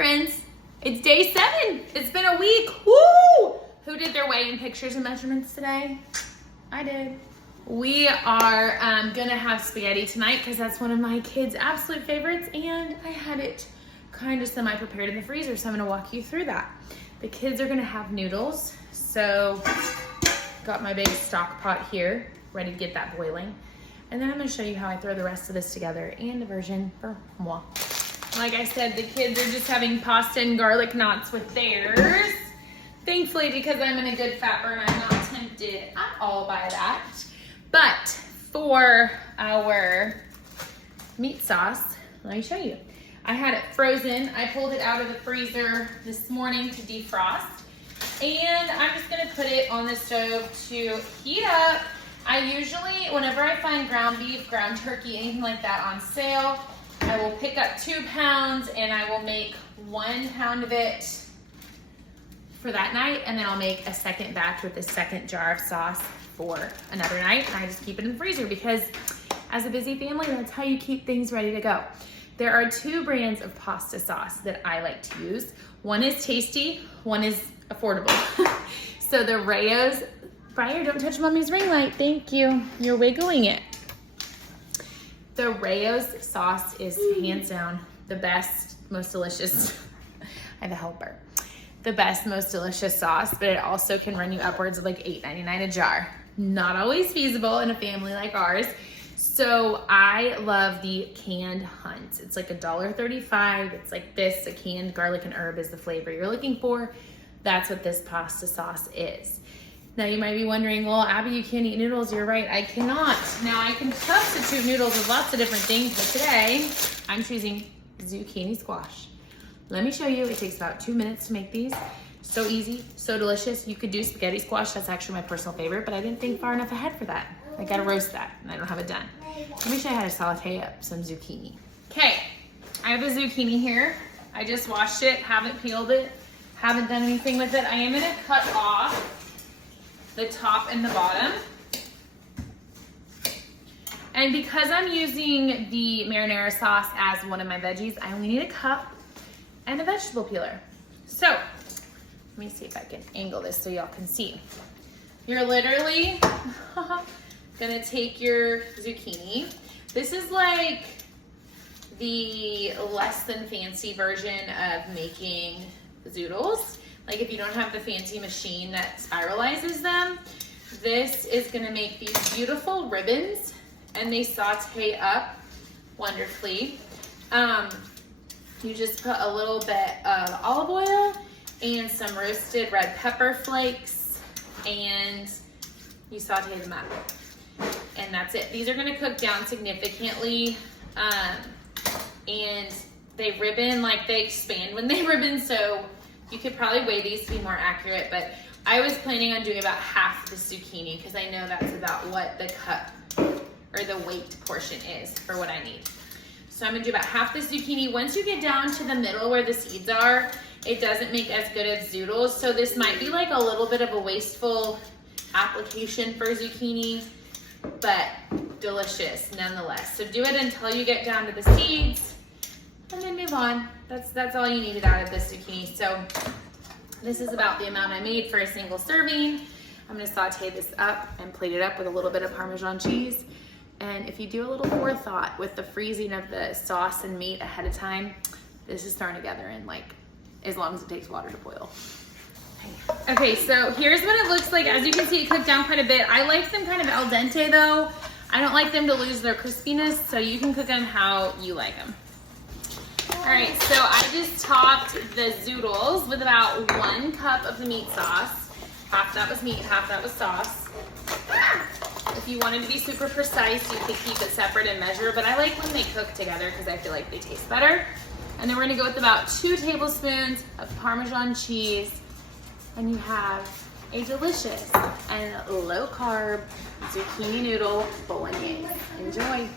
friends, it's day 7. It's been a week. Woo! Who did their weigh-in pictures and measurements today? I did. We are gonna have spaghetti tonight because that's one of my kids' absolute favorites, and I had it kind of semi-prepared in the freezer, so I'm gonna walk you through that. The kids are gonna have noodles, so got my big stock pot here, ready to get that boiling. And then I'm gonna show you how I throw the rest of this together and a version for moi. Like I said, the kids are just having pasta and garlic knots with theirs. Thankfully, because I'm in a good fat burn, I'm not tempted at all by that. But for our meat sauce, let me show you. I had it frozen. I pulled it out of the freezer this morning to defrost. And I'm just gonna put it on the stove to heat up. I usually, whenever I find ground beef, ground turkey, anything like that on sale, I will pick up 2 pounds and I will make 1 pound of it for that night, and then I'll make a second batch with a second jar of sauce for another night, and I just keep it in the freezer because as a busy family, that's how you keep things ready to go. There are 2 brands of pasta sauce that I like to use. One is tasty, one is affordable. So the Rayo's, Briar, don't touch mommy's ring light, thank you. You're wiggling it. The Rayo's sauce is hands down the best, most delicious. I have a helper. The best, most delicious sauce, but it also can run you upwards of like $8.99 a jar. Not always feasible in a family like ours. So I love the canned Hunt. It's like $1.35. It's like this, a canned garlic and herb is the flavor you're looking for. That's what this pasta sauce is. Now you might be wondering, well, Abby, you can't eat noodles. You're right, I cannot. Now I can substitute noodles with lots of different things, but today I'm choosing zucchini squash. Let me show you. It takes about 2 minutes to make these. So easy, so delicious. You could do spaghetti squash. That's actually my personal favorite, but I didn't think far enough ahead for that. I gotta roast that, and I don't have it done. Let me show you how to saute up some zucchini. Okay, I have a zucchini here. I just washed it, haven't peeled it, haven't done anything with it. I am gonna cut off the top and the bottom. And because I'm using the marinara sauce as one of my veggies, I only need a cup and a vegetable peeler. So, let me see if I can angle this so y'all can see. You're literally gonna take your zucchini. This is like the less than fancy version of making zoodles. Like if you don't have the fancy machine that spiralizes them, this is gonna make these beautiful ribbons, and they saute up wonderfully. You just put a little bit of olive oil and some roasted red pepper flakes, and you saute them up. And that's it. These are gonna cook down significantly, and they ribbon, like they expand when they ribbon, so you could probably weigh these to be more accurate, but I was planning on doing about half the zucchini because I know that's about what the cup or the weight portion is for what I need. So I'm gonna do about half the zucchini. Once you get down to the middle where the seeds are, it doesn't make as good as zoodles. So this might be like a little bit of a wasteful application for zucchini, but delicious nonetheless. So do it until you get down to the seeds and then move on. That's all you needed out of this zucchini. So this is about the amount I made for a single serving. I'm gonna saute this up and plate it up with a little bit of Parmesan cheese. And if you do a little forethought with the freezing of the sauce and meat ahead of time, this is thrown together in like as long as it takes water to boil. Okay, so here's what it looks like. As you can see, it cooked down quite a bit. I like them kind of al dente though. I don't like them to lose their crispiness, so you can cook them how you like them. All right, so I just topped the zoodles with about 1 cup of the meat sauce. Half that was meat, half that was sauce. If you wanted to be super precise, you could keep it separate and measure, but I like when they cook together because I feel like they taste better. And then we're gonna go with about 2 tablespoons of Parmesan cheese, and you have a delicious and low carb zucchini noodle bolognese. Enjoy.